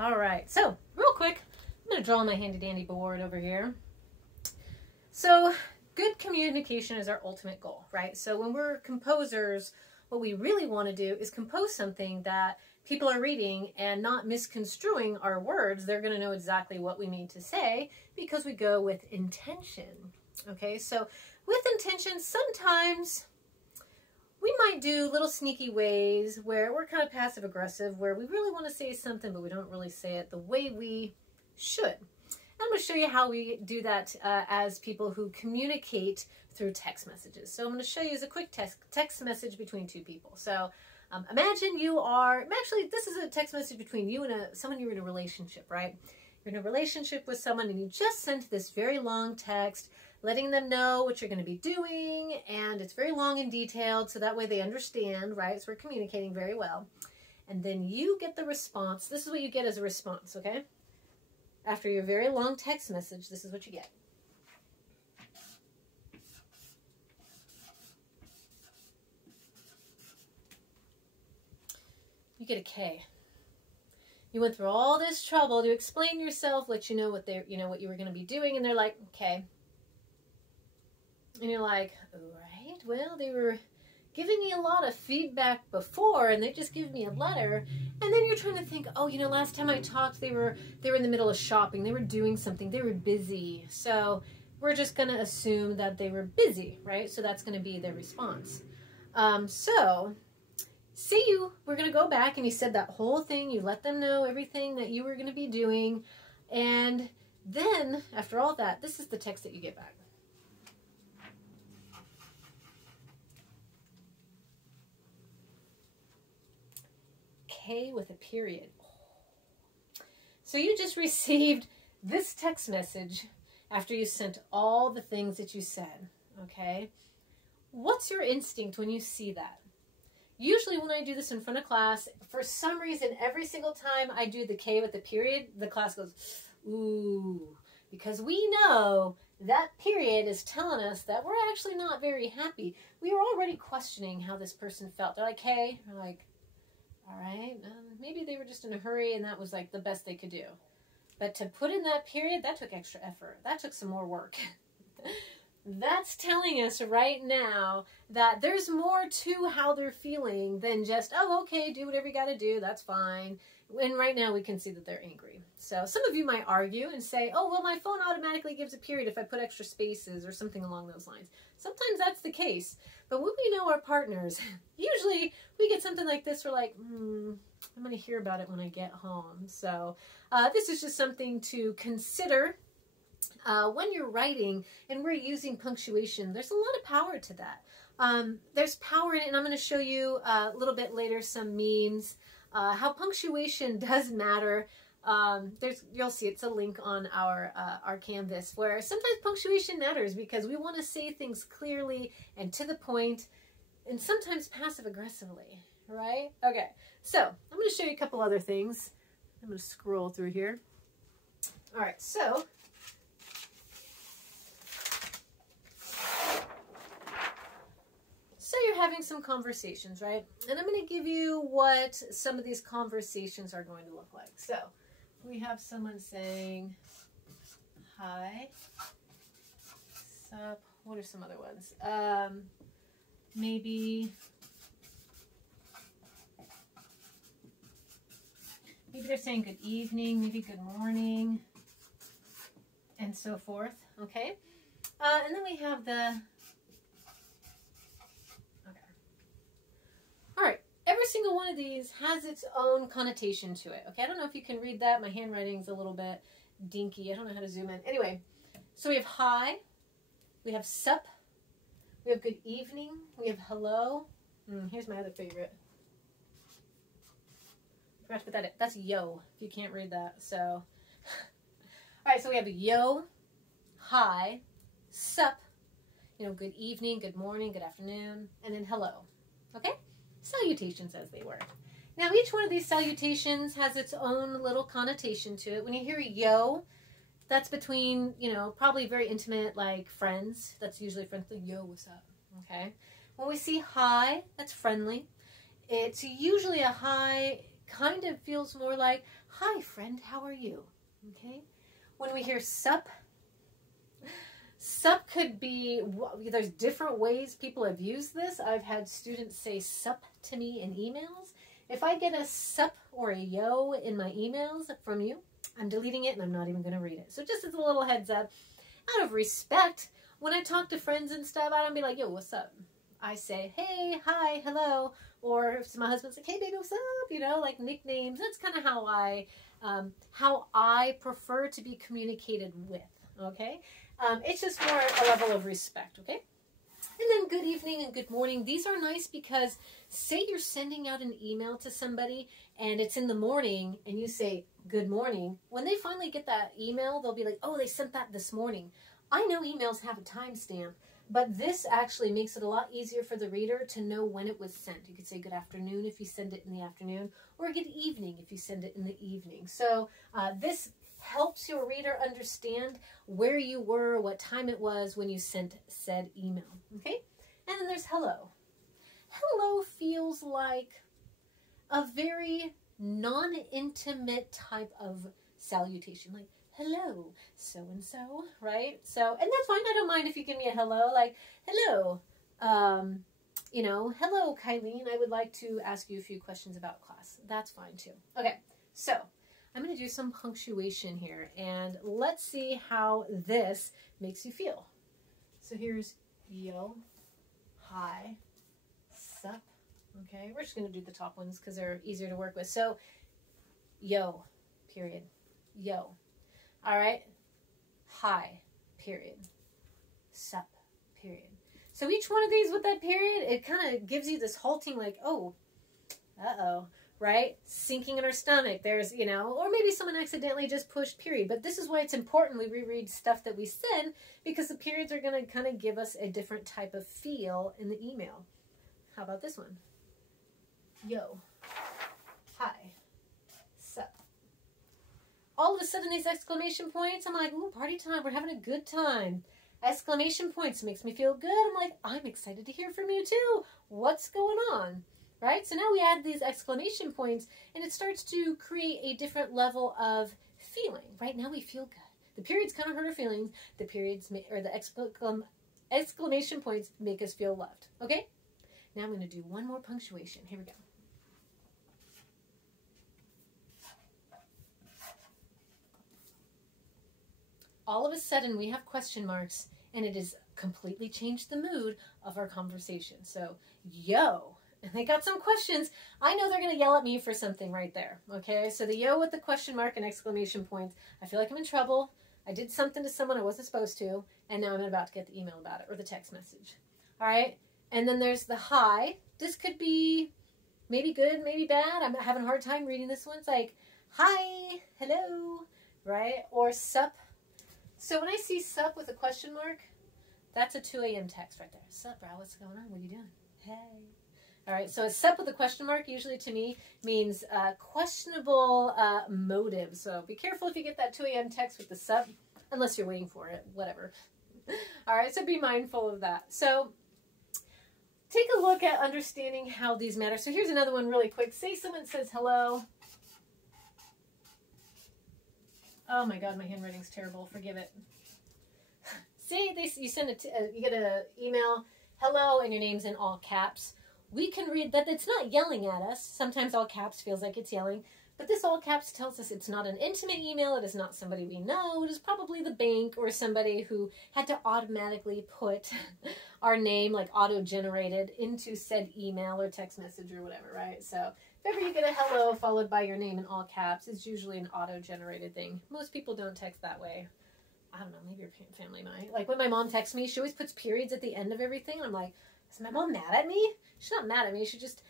All right, so real quick, I'm going to draw my handy dandy board over here. So good communication is our ultimate goal, right? So when we're composers, what we really want to do is compose something that people are reading and not misconstruing our words. They're going to know exactly what we mean to say because we go with intention. Okay, so with intention, sometimes we might do little sneaky ways where we're kind of passive aggressive, where we really want to say something, but we don't really say it the way we should. I'm going to show you how we do that as people who communicate through text messages. So I'm going to show you as a quick text message between two people. So imagine you are, actually this is a text message between you and someone you're in a relationship, right? You're in a relationship with someone and you just sent this very long text letting them know what you're going to be doing, and it's very long and detailed so that way they understand, right? So we're communicating very well. And then you get the response. This is what you get as a response, okay? After your very long text message, this is what you get. You get a K. You went through all this trouble to explain yourself, let you know what what you were going to be doing, and they're like, okay. And you're like, all right, well, they were giving me a lot of feedback before, and they just give me a letter. And then you're trying to think, oh, last time I talked, they were in the middle of shopping. They were doing something. They were busy. So we're just going to assume that they were busy, right? So that's going to be their response. So say we're going to go back and you said that whole thing. You let them know everything that you were going to be doing. And then after all that, this is the text that you get back. K with a period. So you just received this text message after you sent all the things that you said, okay? What's your instinct when you see that? Usually when I do this in front of class, for some reason, every single time I do the K with the period, the class goes, ooh, because we know that period is telling us that we're actually not very happy. We were already questioning how this person felt. They're like, hey, we're like, all right, maybe they were just in a hurry and that was like the best they could do. But to put in that period, that took extra effort. That took some more work. That's telling us right now that there's more to how they're feeling than just, oh, okay, do whatever you got to do. That's fine. And right now we can see that they're angry. So some of you might argue and say, oh, well, my phone automatically gives a period if I put extra spaces or something along those lines. Sometimes that's the case. But when we know our partners, usually we get something like this. We're like, I'm going to hear about it when I get home. So this is just something to consider when you're writing and we're using punctuation. There's a lot of power to that. There's power in it, and I'm going to show you a little bit later some memes, how punctuation does matter. You'll see it's a link on our Canvas where sometimes punctuation matters because we want to say things clearly and to the point, and sometimes passive aggressively, right? Okay, so I'm going to show you a couple other things. I'm going to scroll through here. All right, so you're having some conversations, right? And I'm going to give you what some of these conversations are going to look like. So we have someone saying, hi, sup, what are some other ones? Maybe they're saying good evening, maybe good morning, and so forth, okay? And then we have the, every single one of these has its own connotation to it. Okay, I don't know if you can read that. My handwriting's a little bit dinky. I don't know how to zoom in. Anyway, so we have hi, we have sup, we have good evening, we have hello. Here's my other favorite. Forgot to put that in. That's yo, if you can't read that. So, all right, so we have yo, hi, sup, good evening, good morning, good afternoon, and then hello. Okay? Salutations as they were. Now each one of these salutations has its own little connotation to it. When you hear yo, that's between, probably very intimate, like friends. That's usually friendly. Yo, what's up? Okay. When we see hi, that's friendly. It's usually a hi, kind of feels more like, Hi, friend, how are you? Okay. When we hear sup, sup could be, there's different ways people have used this. I've had students say sup to me in emails. If I get a sup or a yo in my emails from you, I'm deleting it and I'm not even going to read it. So just as a little heads up, out of respect, when I talk to friends and stuff, I don't be like, yo, what's up? I say, hey, hi, hello. Or if my husband's like, hey, baby, what's up? You know, like nicknames. That's kind of how I prefer to be communicated with, okay? It's just more a level of respect, okay? And then good evening and good morning. These are nice because say you're sending out an email to somebody and it's in the morning and you say good morning. When they finally get that email, they'll be like, oh, they sent that this morning. I know emails have a timestamp, but this actually makes it a lot easier for the reader to know when it was sent. You could say good afternoon if you send it in the afternoon, or good evening if you send it in the evening. So this helps your reader understand where you were, what time it was when you sent said email, okay? And then there's hello. Hello feels like a very non-intimate type of salutation, like hello, so-and-so, right? So, and that's fine. I don't mind if you give me a hello, like, hello, you know, hello, Kylene, I would like to ask you a few questions about class. That's fine too. Okay, so I'm going to do some punctuation here, and let's see how this makes you feel. So here's yo, hi, sup, okay? We're just going to do the top ones because they're easier to work with. So, yo, period, yo. All right, hi, period, sup, period. So each one of these with that period, it kind of gives you this halting like, oh, uh-oh, right? Sinking in our stomach. There's, you know, or maybe someone accidentally just pushed period. But this is why it's important we reread stuff that we send, because the periods are going to kind of give us a different type of feel in the email. How about this one? Yo, hi, sup. All of a sudden, these exclamation points, I'm like, ooh, party time. We're having a good time. Exclamation points makes me feel good. I'm like, I'm excited to hear from you too. What's going on? Right? So now we add these exclamation points and it starts to create a different level of feeling. Right now we feel good. The periods kind of hurt our feelings. The periods, or the exclamation points make us feel loved. Okay? Now I'm going to do one more punctuation. Here we go. All of a sudden we have question marks and it has completely changed the mood of our conversation. So, yo, and they got some questions. I know they're going to yell at me for something right there. Okay, so the yo with the question mark and exclamation points. I feel like I'm in trouble. I did something to someone I wasn't supposed to, and now I'm about to get the email about it or the text message. All right, and then there's the hi. This could be maybe good, maybe bad. I'm having a hard time reading this one. It's like, hi, hello, right? Or sup. So when I see sup with a question mark, that's a 2 a.m. text right there. Sup, bro, what's going on? What are you doing? Hey. All right, so a sup with a question mark usually to me means questionable motive. So be careful if you get that 2 a.m. text with the sup, unless you're waiting for it, whatever. All right, so be mindful of that. So take a look at understanding how these matter. So here's another one really quick. Say someone says hello. Oh my God, my handwriting's terrible. Forgive it. Say you send you get an email, hello, and your name's in all caps. We can read that it's not yelling at us. Sometimes all caps feels like it's yelling, but this all caps tells us it's not an intimate email. It is not somebody we know. It is probably the bank or somebody who had to automatically put our name, like auto-generated, into said email or text message or whatever, right? So if ever you get a hello followed by your name in all caps, it's usually an auto-generated thing. Most people don't text that way. I don't know, maybe your family might. Like when my mom texts me, she always puts periods at the end of everything. And I'm like, is my mom mad at me? She's not mad at me. She just,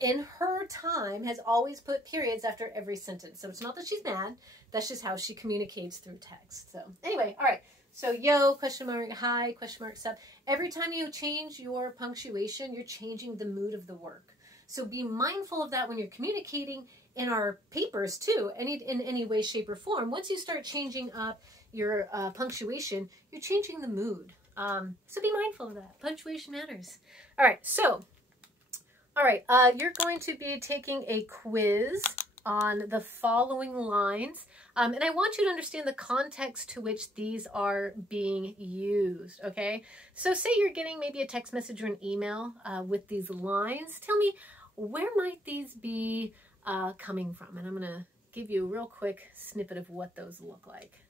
in her time, has always put periods after every sentence. So it's not that she's mad. That's just how she communicates through text. So anyway, all right. So yo, question mark, hi, question mark, sup. Every time you change your punctuation, you're changing the mood of the work. So be mindful of that when you're communicating in our papers too, in any way, shape, or form. Once you start changing up your punctuation, you're changing the mood. So be mindful of that. Punctuation matters. All right, so, you're going to be taking a quiz on the following lines. And I want you to understand the context to which these are being used, okay? So say you're getting maybe a text message or an email with these lines. Tell me, where might these be coming from? And I'm going to give you a real quick snippet of what those look like.